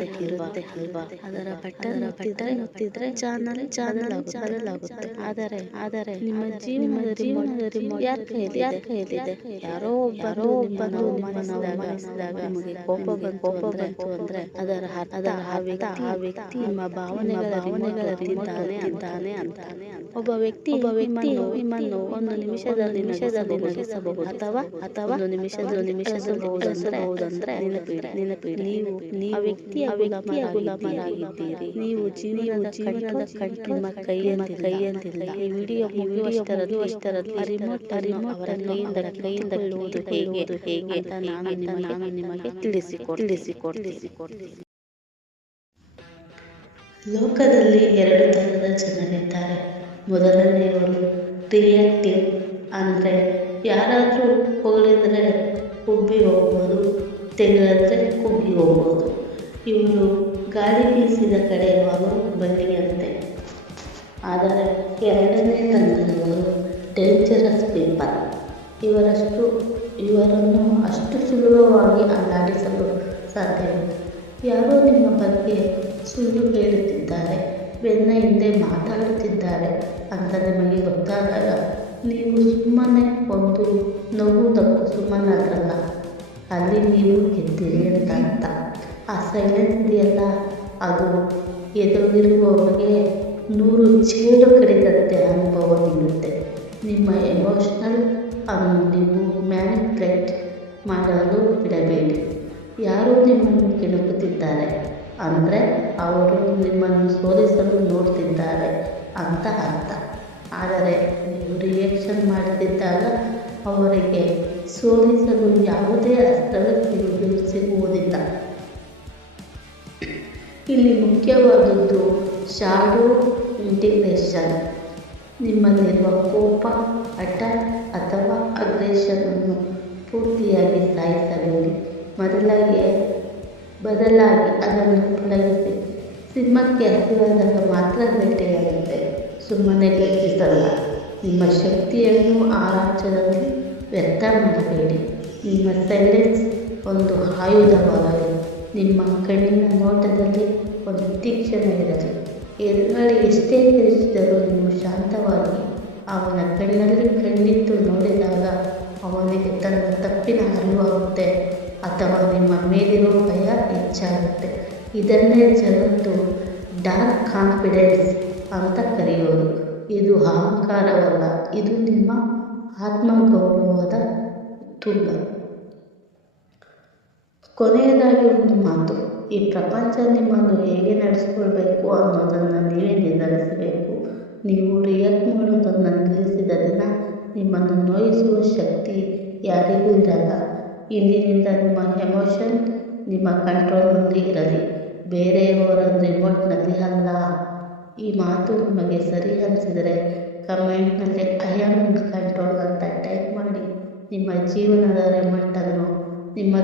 ಅಲ್ವಾ. ಅದರ ಬಟನ್ ಒತ್ತಿದ್ರೆ ಚಾನಲ್ ಬದಲಾಗುತ್ತೆ. ಆದರೆ ನಿಮ್ಮ ಜೀವನದ ರಿಮೋಟ್ ಯಾರ ಕೈಯಲ್ಲಿದೆ? ಯಾರೋ ಒಬ್ಬರು ನಿಮ್ಮನ್ನು ನಿಮಗೆ ಕೋಪ ಬಂತು ಅಂದ್ರೆ ಅದರ ಅರ್ಥ ಆ ವ್ಯಕ್ತಿ ನಿಮ್ಮ ಭಾವನೆಗಳ ರಿಮೋಟ್ ಅಂತ. ಒಬ್ಬ ವ್ಯಕ್ತಿ ನಿಮ್ಮನ್ನು ಒಂದು ನಿಮಿಷದಲ್ಲಿ ನಗಿಸಬಹುದು ಅಥವಾ ಒಂದು ನಿಮಿಷದಲ್ಲಿ ಅಳಿಸಬಹುದಂದ್ರೆ ನೆನಪಿಡಿ, ನೀವು ಆ ವ್ಯಕ್ತಿಯ ಗುಲಾಮರಾಗಿದ್ದೀರಿ. ನೀವು ಜೀವನದ ಕಂಟ್ರೋಲ್ ನಿಮ್ಮ ಕೈಯಲ್ಲಿಲ್ಲ. ಈ ವಿಡಿಯೋ ಮುಗಿಯುವಷ್ಟರಲ್ಲಿ ರಿಮೋಟ್ ಅವರ ಕೈಯಿಂದ ಕಿತ್ತುಕೊಳ್ಳುವುದು ಹೇಗೆ ಅಂತ ನಾನು ನಿಮಗೆ ತಿಳಿಸಿಕೊಡ್ತೀನಿ. ಲೋಕದಲ್ಲಿ 2 ಥರದ ಜನರಿದ್ದಾರೆ. ಮೊದಲನೆಯವರು ರಿಯಾಕ್ಟಿವ್, ಅಂದರೆ ಯಾರಾದರೂ ಹೊಗಳಿದ್ರೆ ಉಬ್ಬಿ ಹೋಗ್ಬೋದು, ತೆಗೆದ್ರೆ ಕುಗ್ಗಿ ಹೋಗ್ಬೋದು. ಇವರು ಗಾಳಿ ಬೀಸಿದ ಕಡೆ ವಾಲು ಬಳ್ಳಿಯಂತೆ. ಆದರೆ ಎರಡನೇ ತಂಡದವರು ಡೇಂಜರಸ್ ಪೀಪಲ್. ಇವರನ್ನು ಅಷ್ಟು ಸುಲಭವಾಗಿ ಅಲ್ಲಾಡಿಸಲು ಸಾಧ್ಯವಿಲ್ಲ. ಯಾರೋ ನಿಮ್ಮ ಬಗ್ಗೆ ಸುಳ್ಳು ಹೇಳುತ್ತಿದ್ದಾರೆ, ಬೆನ್ನ ಹಿಂದೆ ಮಾತಾಡುತ್ತಿದ್ದಾರೆ ಅಂತ ನಿಮಗೆ ಗೊತ್ತಾದಾಗ ನೀವು ಸುಮ್ಮನೆ ಒಂದು ನಗು ನಕ್ಕು ಸುಮ್ಮನಾದ್ರಲ್ಲ, ಅಲ್ಲಿ ನೀವು ಗೆದ್ದಿರಿ ಅಂತ ಅರ್ಥ. ಆ ಸೈಲೆನ್ಸ್ ಇದೆಯಲ್ಲ, ಅದು ಎದುರಿರುವವರಿಗೆ 100 ಚೇಳು ಕಡಿದಂತೆ ಅನುಭವ ನೀಡುತ್ತೆ. ನಿಮ್ಮ ಎಮೋಷನಲ್ ಅನ್ನು ನೀವು ಮ್ಯಾನಿಪ್ಯುಲೇಟ್ ಮಾಡಲು ಬಿಡಬೇಡಿ. ಯಾರು ನಿಮ್ಮನ್ನು ಕೆಣಕುತ್ತಿದ್ದಾರೆ ಅಂದರೆ ಅವರು ನಿಮ್ಮನ್ನು ಸೋಲಿಸಲು ನೋಡ್ತಿದ್ದಾರೆ ಅಂತ ಅರ್ಥ. ಆದರೆ ನೀವು ರಿಯಾಕ್ಷನ್ ಮಾಡುತ್ತಿದ್ದಾಗ ಅವರಿಗೆ ಸೋಲಿಸಲು ಯಾವುದೇ ಅಸ್ತ್ರಗಳು ಸಿಗುವುದಿಲ್ಲ. ಇಲ್ಲಿ ಮುಖ್ಯವಾದದ್ದು ಶಾಡೋ ಇಂಟಿಗ್ರೇಷನ್. ನಿಮ್ಮಲ್ಲಿರುವ ಕೋಪ, ಹಠ ಅಥವಾ ಅಗ್ರೆಷನ್ ಅನ್ನು ಪೂರ್ತಿಯಾಗಿ ಸಾಯಿಸಬೇಡಿ. ಬದಲಾಗಿ ಅದನ್ನು ಪಳಗಿಸಿ. ಸಿಂಹಕ್ಕೆ ಹಸಿವಾದಾಗ ಮಾತ್ರ ಬೇಟೆಯಾಗುತ್ತೆ, ಸುಮ್ಮನೆ ಗರ್ಜಿಸಲ್ಲ. ನಿಮ್ಮ ಶಕ್ತಿಯನ್ನು ಆ ರಾಜ್ಯದಲ್ಲಿ ವ್ಯರ್ಥ ಮಾಡಬೇಡಿ. ನಿಮ್ಮ ಸೈಲೆನ್ಸ್ ಒಂದು ಆಯುಧವಾಗಲಿ. ನಿಮ್ಮ ಕಣ್ಣಿನ ನೋಟದಲ್ಲಿ ಒಂದು ತೀಕ್ಷ್ಣ ಇರಲಿ. ಎದುರಾಳಿ ಎಷ್ಟೇ ಕಿರಿಚಿದರೂ ನೀವು ಶಾಂತವಾಗಿ ಅವನ ಕಣ್ಣಲ್ಲಿ ಕಣ್ಣಿಟ್ಟು ನೋಡಿದಾಗ ಅವನಿಗೆ ತನ್ನ ತಪ್ಪಿನ ಅರಿವಾಗುತ್ತೆ ಅಥವಾ ನಿಮ್ಮ ಮೇಲಿರೋ ಭಯ ಹೆಚ್ಚಾಗುತ್ತೆ. ಇದನ್ನೇ ಜಗತ್ತು ಡಾರ್ಕ್ ಕಾನ್ಫಿಡೆನ್ಸ್ ಅಂತ ಕರೆಯೋದು. ಇದು ಅಹಂಕಾರವಲ್ಲ, ಇದು ನಿಮ್ಮ ಆತ್ಮಗೌರವದ ತುಂಗ. ಕೊನೆಯದಾಗಿ ಒಂದು ಮಾತು, ಈ ಪ್ರಪಂಚ ನಿಮ್ಮನ್ನು ಹೇಗೆ ನಡೆಸ್ಕೊಳ್ಬೇಕು ಅನ್ನೋದನ್ನು ನೀವೇ ನಿರ್ಧರಿಸಬೇಕು. ನೀವು ರಿಯಾಕ್ಟ್ ಮಾಡೋದನ್ನು ನಿಲ್ಲಿಸಿದ ದಿನ ನಿಮ್ಮನ್ನು ನೋಯಿಸುವ ಶಕ್ತಿ ಯಾರಿಗೂ ಇರಲ್ಲ. ಇಂದಿನಿಂದ ನಿಮ್ಮ ಎಮೋಷನ್ ನಿಮ್ಮ ಕಂಟ್ರೋಲ್ನಲ್ಲಿ ಇರಲಿ, ಬೇರೆಯವರ ರಿಮೋಟ್ನಲ್ಲಿ ಅಲ್ಲ. ಈ ಮಾತು ನಿಮಗೆ ಸರಿ ಅನಿಸಿದರೆ ಕಮೆಂಟ್ನಲ್ಲಿ ಐ ಆಮ್ ಇನ್ ಕಂಟ್ರೋಲ್ ಅಂತ ಟೈಪ್ ಮಾಡಿ. ನಿಮ್ಮ ಜೀವನದ ರಿಮೋಟನ್ನು ನಿಮ್ಮ